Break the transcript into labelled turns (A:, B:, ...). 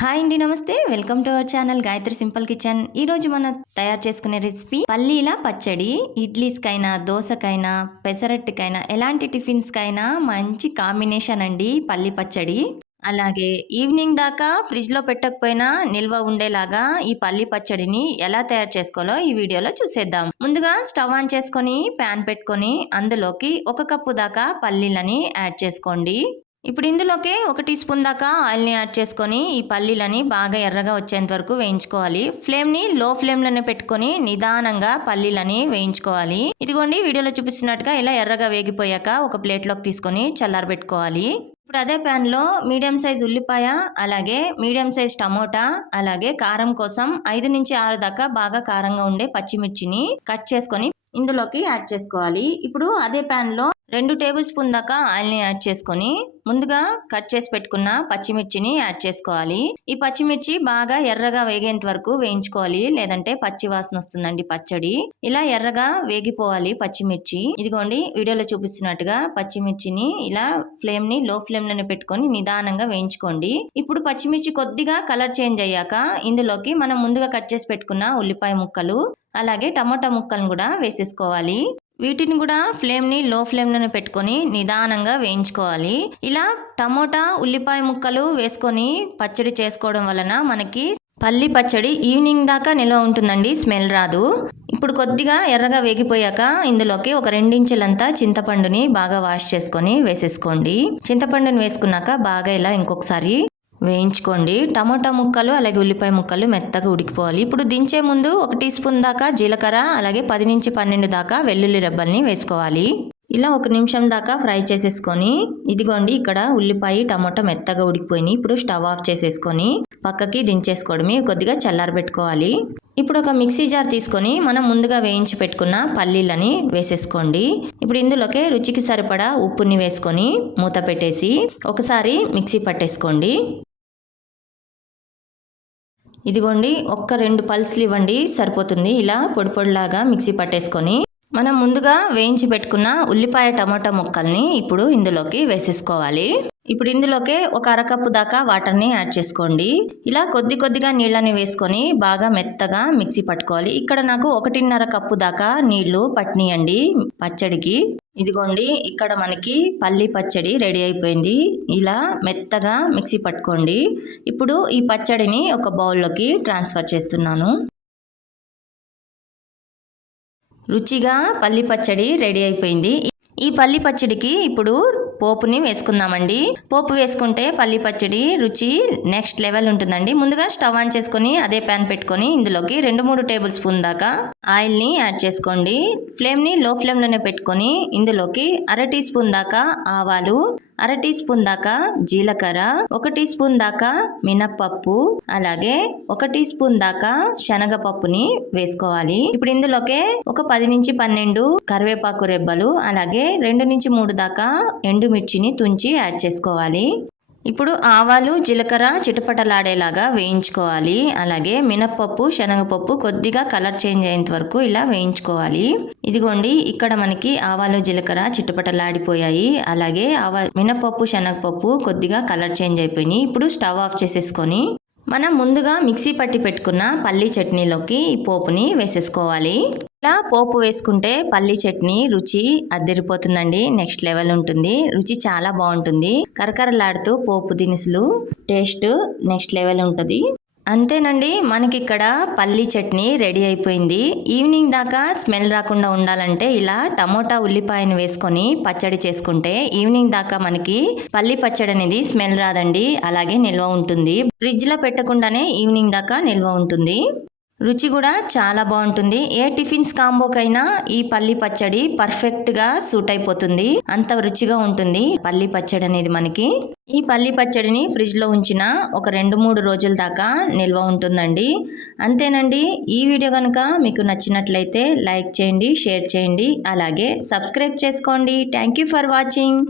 A: Hi అండి నమస్తే. Welcome to our channel Gayatri simple kitchen. ఈ రోజు మనం తయారు చేసుకునే రెసిపీ పల్లీల పచ్చడి. ఇడ్లీస్కైనా దోశకైనా పెసరట్టుకైనా ఎలాంటి టిఫిన్స్కైనా మంచి కాంబినేషన్ అండి పల్లి పచ్చడి. అలాగే ఈవినింగ్ దాకా ఫ్రిడ్జ్లో పెట్టకపోయినా నిల్వ ఉండేలాగా ఈ పల్లి పచ్చడిని ఎలా తయారు చేసుకోవాలో ఈ వీడియోలో చూసేద్దాం. ముందుగా స్టవ్ ఆన్ చేసుకొని ప్యాన్ పెట్టుకొని అందులోకి ఒక కప్పు దాకా పల్లీలని యాడ్ చేసుకోండి. ఇప్పుడు ఇందులోకి ఒక టీ స్పూన్ దాకా ఆయిల్ని యాడ్ చేసుకొని ఈ పల్లీలని బాగా ఎర్రగా వచ్చేంత వరకు వేయించుకోవాలి. ఫ్లేమ్ని లో ఫ్లేమ్లోనే పెట్టుకొని నిదానంగా పల్లీలని వేయించుకోవాలి. ఇదిగోండి వీడియోలో చూపిస్తున్నట్టుగా ఇలా ఎర్రగా వేగిపోయాక ఒక ప్లేట్లోకి తీసుకొని చల్లారబెట్టుకోవాలి. ఇప్పుడు అదే ప్యాన్లో మీడియం సైజ్ ఉల్లిపాయ అలాగే మీడియం సైజ్ టమోటా అలాగే కారం కోసం ఐదు నుంచి ఆరు దాకా బాగా కారంగా ఉండే పచ్చిమిర్చిని కట్ చేసుకొని ఇందులోకి యాడ్ చేసుకోవాలి. ఇప్పుడు అదే ప్యాన్లో రెండు టేబుల్ స్పూన్ దాకా ఆయిల్ని యాడ్ చేసుకొని ముందుగా కట్ చేసి పెట్టుకున్న పచ్చిమిర్చిని యాడ్ చేసుకోవాలి. ఈ పచ్చిమిర్చి బాగా ఎర్రగా వేగేంత వరకు వేయించుకోవాలి. లేదంటే పచ్చి వాసన వస్తుందండి పచ్చడి. ఇలా ఎర్రగా వేగిపోవాలి పచ్చిమిర్చి. ఇదిగోండి వీడియోలో చూపిస్తున్నట్టుగా పచ్చిమిర్చిని ఇలా ఫ్లేమ్ని లో ఫ్లేమ్లోనే పెట్టుకొని నిదానంగా వేయించుకోండి. ఇప్పుడు పచ్చిమిర్చి కొద్దిగా కలర్ చేంజ్ అయ్యాక ఇందులోకి మనం ముందుగా కట్ చేసి పెట్టుకున్న ఉల్లిపాయ ముక్కలు అలాగే టమోటా ముక్కలను కూడా వేసేసుకోవాలి. వీటిని కూడా ఫ్లేమ్ని లో ఫ్లేమ్లోనే పెట్టుకొని నిదానంగా వేయించుకోవాలి. ఇలా టమోటా ఉల్లిపాయ ముక్కలు వేసుకొని పచ్చడి చేసుకోవడం వలన మనకి పల్లి పచ్చడి ఈవినింగ్ దాకా నిల్వ ఉంటుందండి స్మెల్ రాదు. ఇప్పుడు కొద్దిగా ఎర్రగా వేగిపోయాక ఇందులోకి ఒక రెండించెలంతా చింతపండుని బాగా వాష్ చేసుకొని వేసేసుకోండి. చింతపండుని వేసుకున్నాక బాగా ఇలా ఇంకొకసారి వేయించుకోండి. టమాటా ముక్కలు అలాగే ఉల్లిపాయ ముక్కలు మెత్తగా ఉడికిపోవాలి. ఇప్పుడు దించే ముందు ఒక టీ స్పూన్ దాకా జీలకర్ర అలాగే పది నుంచి పన్నెండు దాకా వెల్లుల్లి రెబ్బల్ని వేసుకోవాలి. ఇలా ఒక నిమిషం దాకా ఫ్రై చేసేసుకొని ఇదిగోండి ఇక్కడ ఉల్లిపాయ టమాటా మెత్తగా ఉడికిపోయినాయి. ఇప్పుడు స్టవ్ ఆఫ్ చేసేసుకొని పక్కకి దించేసుకోవడమే కొద్దిగా చల్లారబెట్టుకోవాలి. ఇప్పుడు ఒక మిక్సీ జార్ తీసుకొని మనం ముందుగా వేయించి పెట్టుకున్న పల్లీలని వేసేసుకోండి. ఇప్పుడు ఇందులోకే రుచికి సరిపడా ఉప్పుని వేసుకొని మూత పెట్టేసి ఒకసారి మిక్సీ పట్టేసుకోండి. ఇదిగోండి ఒక్క రెండు పల్స్లు ఇవ్వండి సరిపోతుంది. ఇలా పొడి పొడిలాగా మిక్సీ పట్టేసుకొని మనం ముందుగా వేయించి పెట్టుకున్న ఉల్లిపాయ టమాటా ముక్కల్ని ఇప్పుడు ఇందులోకి వేసేసుకోవాలి. ఇప్పుడు ఇందులోకి ఒక అరకప్పు దాకా వాటర్ని యాడ్ చేసుకోండి. ఇలా కొద్ది కొద్దిగా నీళ్ళని వేసుకొని బాగా మెత్తగా మిక్సీ పట్టుకోవాలి. ఇక్కడ నాకు ఒకటిన్నర కప్పు దాకా నీళ్ళు పట్టినియండి పచ్చడికి. ఇదిగోండి ఇక్కడ మనకి పల్లి పచ్చడి రెడీ అయిపోయింది. ఇలా మెత్తగా మిక్సీ పట్టుకోండి. ఇప్పుడు ఈ పచ్చడిని ఒక బౌల్లోకి ట్రాన్స్ఫర్ చేస్తున్నాను. రుచిగా పల్లి పచ్చడి రెడీ అయిపోయింది. ఈ పల్లి పచ్చడికి ఇప్పుడు పోపుని వేసుకుందామండి. పోపు వేసుకుంటే పల్లి పచ్చడి రుచి నెక్స్ట్ లెవెల్ ఉంటుందండి. ముందుగా స్టవ్ ఆన్ చేసుకొని అదే ప్యాన్ పెట్టుకొని ఇందులోకి రెండు మూడు టేబుల్ స్పూన్ దాకా ఆయిల్ని యాడ్ చేసుకోండి. ఫ్లేమ్ని లో ఫ్లేమ్లోనే పెట్టుకొని ఇందులోకి అర టీ స్పూన్ దాకా ఆవాలు అర టీ స్పూన్ దాకా జీలకర్ర ఒక టీ స్పూన్ దాకా మినప్పప్పు అలాగే ఒక టీ స్పూన్ దాకా శనగపప్పుని వేసుకోవాలి. ఇప్పుడు ఇందులోకే ఒక పది నుంచి పన్నెండు కరివేపాకు రెబ్బలు అలాగే రెండు నుంచి మూడు దాకా ఎండుమిర్చిని తుంచి యాడ్ చేసుకోవాలి. ఇప్పుడు ఆవాలు జీలకర్ర చిటపటలాడేలాగా వేయించుకోవాలి. అలాగే మినప్పప్పు శనగపప్పు కొద్దిగా కలర్ చేంజ్ అయ్యేంత వరకు ఇలా వేయించుకోవాలి. ఇదిగోండి ఇక్కడ మనకి ఆవాలు జీలకర్ర చిటపటలాడిపోయాయి. అలాగే ఆవా మినప్పప్పు శనగపప్పు కొద్దిగా కలర్ చేంజ్ అయిపోయినాయి. ఇప్పుడు స్టవ్ ఆఫ్ చేసేసుకొని మనం ముందుగా మిక్సీ పట్టి పెట్టుకున్న పల్లీ చట్నీలోకి ఈ పోపుని వేసేసుకోవాలి. ఇలా పోపు వేసుకుంటే పల్లీ చట్నీ రుచి అద్దరిపోతుందండి. నెక్స్ట్ లెవెల్ ఉంటుంది. రుచి చాలా బాగుంటుంది. కరకరలాడుతూ పోపు దినుసులు టేస్ట్ నెక్స్ట్ లెవెల్ ఉంటుంది. అంతేనండి మనకి ఇక్కడ చట్నీ రెడీ అయిపోయింది. ఈవినింగ్ దాకా స్మెల్ రాకుండా ఉండాలంటే ఇలా టమోటా ఉల్లిపాయను వేసుకొని పచ్చడి చేసుకుంటే ఈవినింగ్ దాకా మనకి పల్లి పచ్చడి అనేది స్మెల్ రాదండి అలాగే నిల్వ ఉంటుంది. ఫ్రిడ్జ్లో పెట్టకుండానే ఈవినింగ్ దాకా నిల్వ ఉంటుంది. రుచి కూడా చాలా బాగుంటుంది. ఏ టిఫిన్స్ కాంబోకైనా ఈ పల్లి పచ్చడి పర్ఫెక్ట్గా సూట్ అయిపోతుంది. అంత రుచిగా ఉంటుంది పల్లి పచ్చడి అనేది మనకి. ఈ పల్లి పచ్చడిని ఫ్రిడ్జ్లో ఉంచిన ఒక రెండు మూడు రోజుల దాకా నిల్వ ఉంటుందండి. అంతేనండి. ఈ వీడియో కనుక మీకు నచ్చినట్లయితే లైక్ చేయండి షేర్ చేయండి. అలాగే సబ్స్క్రైబ్ చేసుకోండి. Thank for watching.